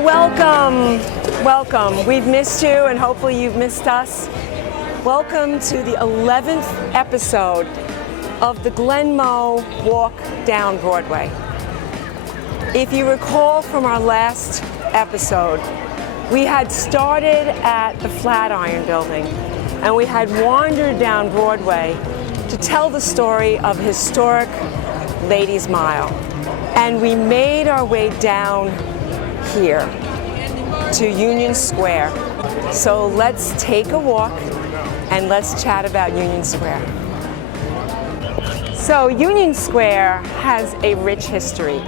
Well, welcome. We've missed you, and hopefully you've missed us. Welcome to the 11th episode of the Glenmoe Walk Down Broadway. If you recall from our last episode, we had started at the Flatiron Building, and we had wandered down Broadway to tell the story of historic Ladies' Mile. And we made our way down here to Union Square. So let's take a walk and let's chat about Union Square. So Union Square has a rich history.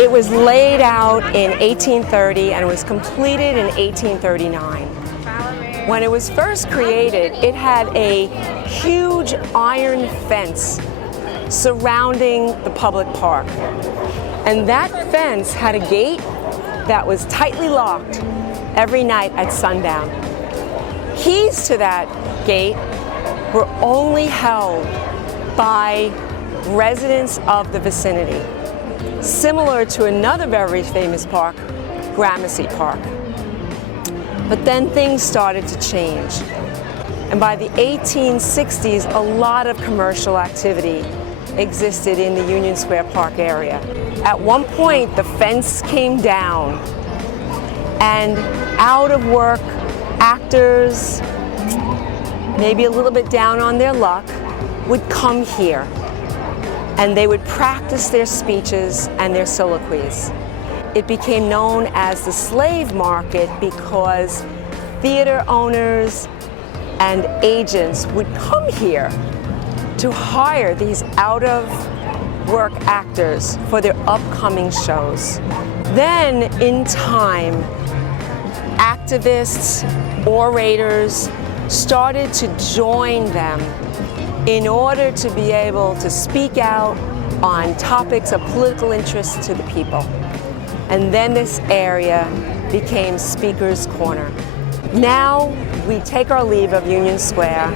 It was laid out in 1830 and it was completed in 1839. When it was first created, it had a huge iron fence surrounding the public park. And that fence had a gate that was tightly locked every night at sundown. Keys to that gate were only held by residents of the vicinity, similar to another very famous park, Gramercy Park. But then things started to change. And by the 1860s, a lot of commercial activity existed in the Union Square Park area. At one point, the fence came down, and out of work actors, maybe a little bit down on their luck, would come here, and they would practice their speeches and their soliloquies. It became known as the slave market because theater owners and agents would come here to hire these out-of-work actors for their upcoming shows. Then, in time, activists, orators started to join them in order to be able to speak out on topics of political interest to the people. And then this area became Speaker's Corner. Now we take our leave of Union Square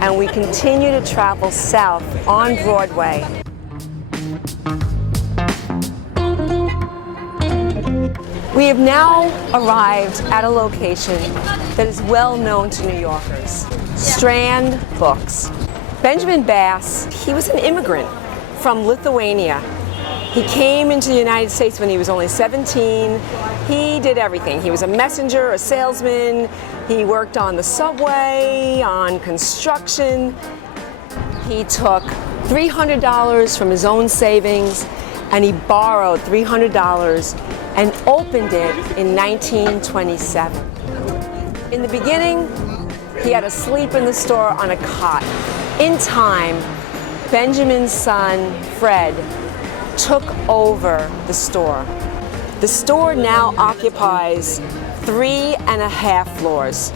and we continue to travel south on Broadway. We have now arrived at a location that is well known to New Yorkers, Strand Books. Benjamin Bass, he was an immigrant from Lithuania. He came into the United States when he was only 17. He did everything. He was a messenger, a salesman. He worked on the subway, on construction. He took $300 from his own savings and he borrowed $300 and opened it in 1927. In the beginning, he had to sleep in the store on a cot. In time, Benjamin's son, Fred, took over the store. The store now occupies 3.5 floors.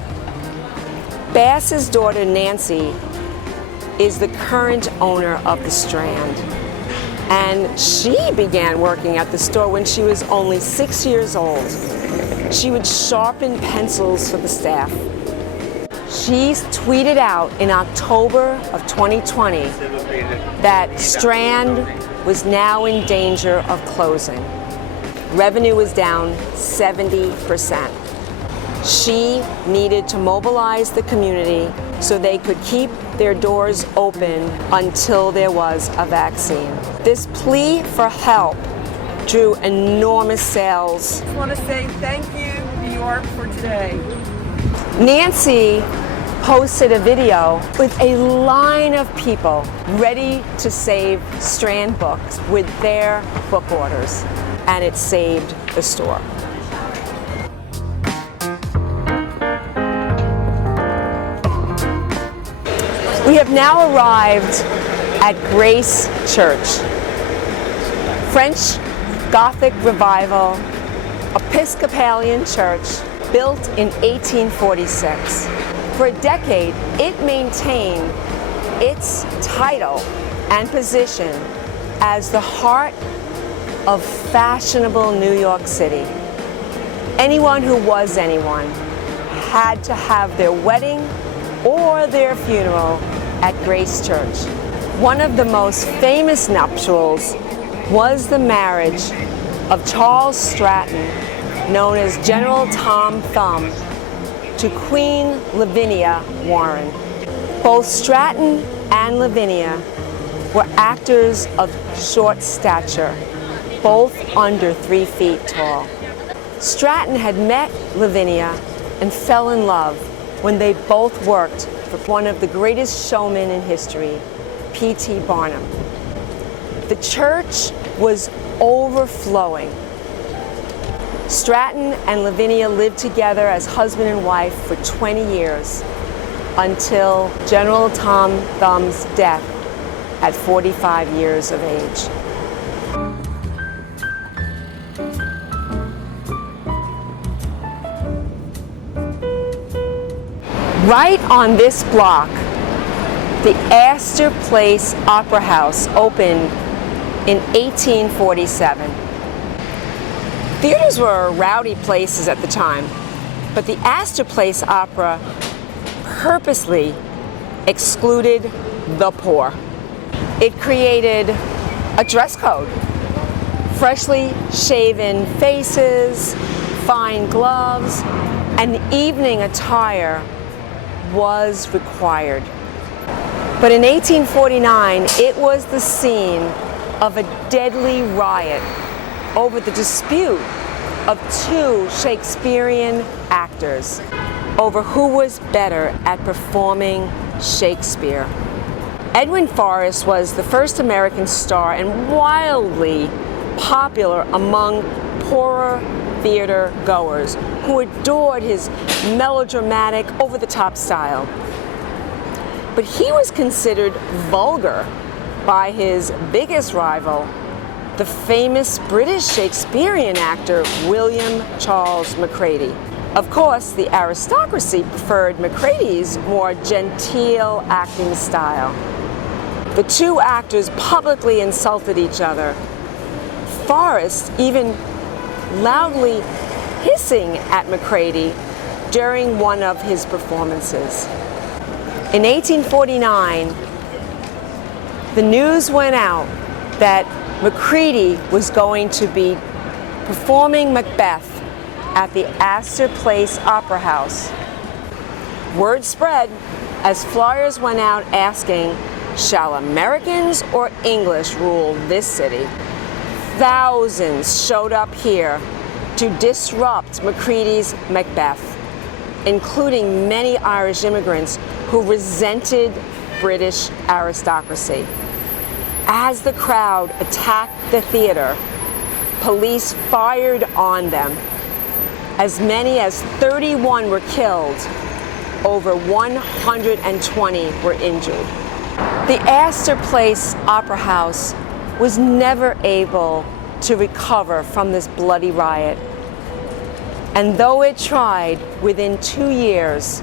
Bass's daughter, Nancy, is the current owner of the Strand. And she began working at the store when she was only 6 years old. She would sharpen pencils for the staff. She's tweeted out in October of 2020 that Strand was now in danger of closing. Revenue was down 70%. She needed to mobilize the community so they could keep their doors open until there was a vaccine. This plea for help drew enormous sales. I want to say thank you, New York, for today. Nancy posted a video with a line of people ready to save Strand Books with their book orders, and it saved the store. We have now arrived at Grace Church, French Gothic Revival, Episcopalian church built in 1846. For a decade, it maintained its title and position as the heart of fashionable New York City. Anyone who was anyone had to have their wedding or their funeral at Grace Church. One of the most famous nuptials was the marriage of Charles Stratton known as General Tom Thumb, to Queen Lavinia Warren. Both Stratton and Lavinia were actors of short stature, both under 3 feet tall. Stratton had met Lavinia and fell in love when they both worked for one of the greatest showmen in history, P.T. Barnum. The church was overflowing. Stratton and Lavinia lived together as husband and wife for 20 years until General Tom Thumb's death at 45 years of age. Right on this block, the Astor Place Opera House opened in 1847. Theaters were rowdy places at the time, but the Astor Place Opera purposely excluded the poor. It created a dress code, freshly shaven faces, fine gloves, and evening attire was required. But in 1849, it was the scene of a deadly riot over the dispute of 2 Shakespearean actors over who was better at performing Shakespeare. Edwin Forrest was the first American star and wildly popular among poorer theater goers who adored his melodramatic, over-the-top style. But he was considered vulgar by his biggest rival, the famous British Shakespearean actor William Charles Macready. Of course, the aristocracy preferred Macready's more genteel acting style. The 2 actors publicly insulted each other, Forrest even loudly hissing at Macready during one of his performances. In 1849, the news went out that Macready was going to be performing Macbeth at the Astor Place Opera House. Word spread as flyers went out asking, "Shall Americans or English rule this city?" Thousands showed up here to disrupt Macready's Macbeth, including many Irish immigrants who resented British aristocracy. As the crowd attacked the theater, police fired on them. As many as 31 were killed, over 120 were injured. The Astor Place Opera House was never able to recover from this bloody riot. And though it tried, within 2 years,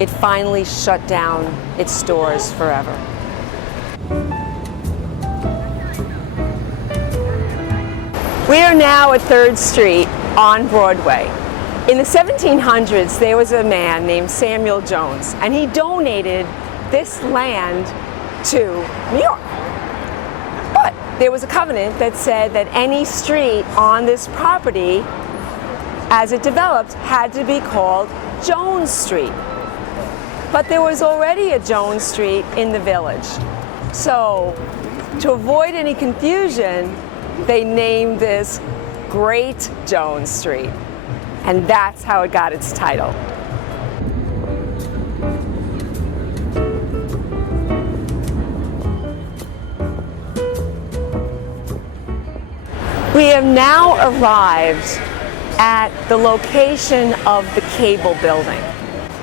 it finally shut down its doors forever. We are now at 3rd Street on Broadway. In the 1700s, there was a man named Samuel Jones, and he donated this land to New York. But there was a covenant that said that any street on this property, as it developed, had to be called Jones Street. But there was already a Jones Street in the village. So, to avoid any confusion, they named this Great Jones Street. And that's how it got its title. We have now arrived at the location of the cable building.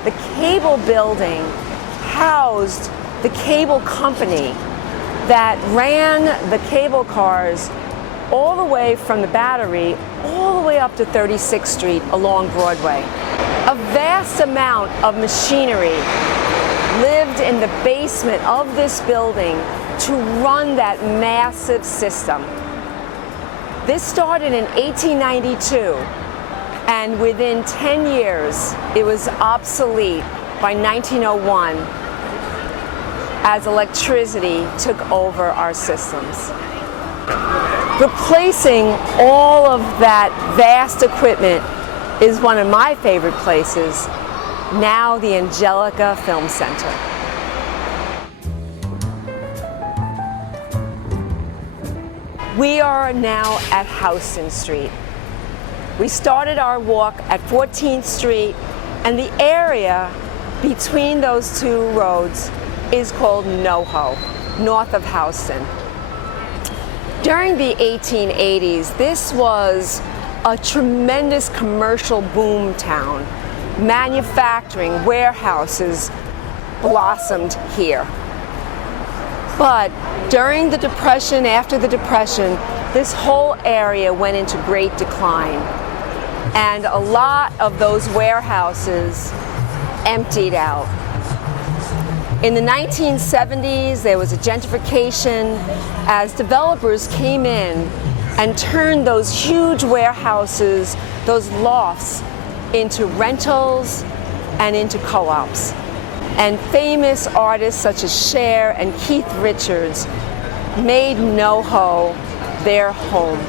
The cable building housed the cable company that ran the cable cars all the way from the Battery all the way up to 36th Street along Broadway. A vast amount of machinery lived in the basement of this building to run that massive system. This started in 1892, and within 10 years, it was obsolete by 1901 as electricity took over our systems. Replacing all of that vast equipment is one of my favorite places, now the Angelica Film Center. We are now at Houston Street. We started our walk at 14th Street, and the area between those two roads is called Noho, north of Houston. During the 1880s, this was a tremendous commercial boom town. Manufacturing, warehouses blossomed here. But during the Depression, after the Depression, this whole area went into great decline. And a lot of those warehouses emptied out. In the 1970s, there was a gentrification as developers came in and turned those huge warehouses, those lofts, into rentals and into co-ops. And famous artists such as Cher and Keith Richards made Noho their home.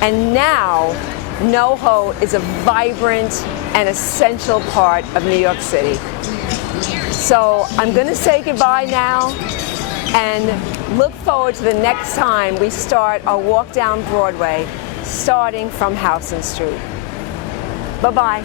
And now, Noho is a vibrant and essential part of New York City. So I'm going to say goodbye now and look forward to the next time we start our walk down Broadway, starting from Houston Street. Bye-bye.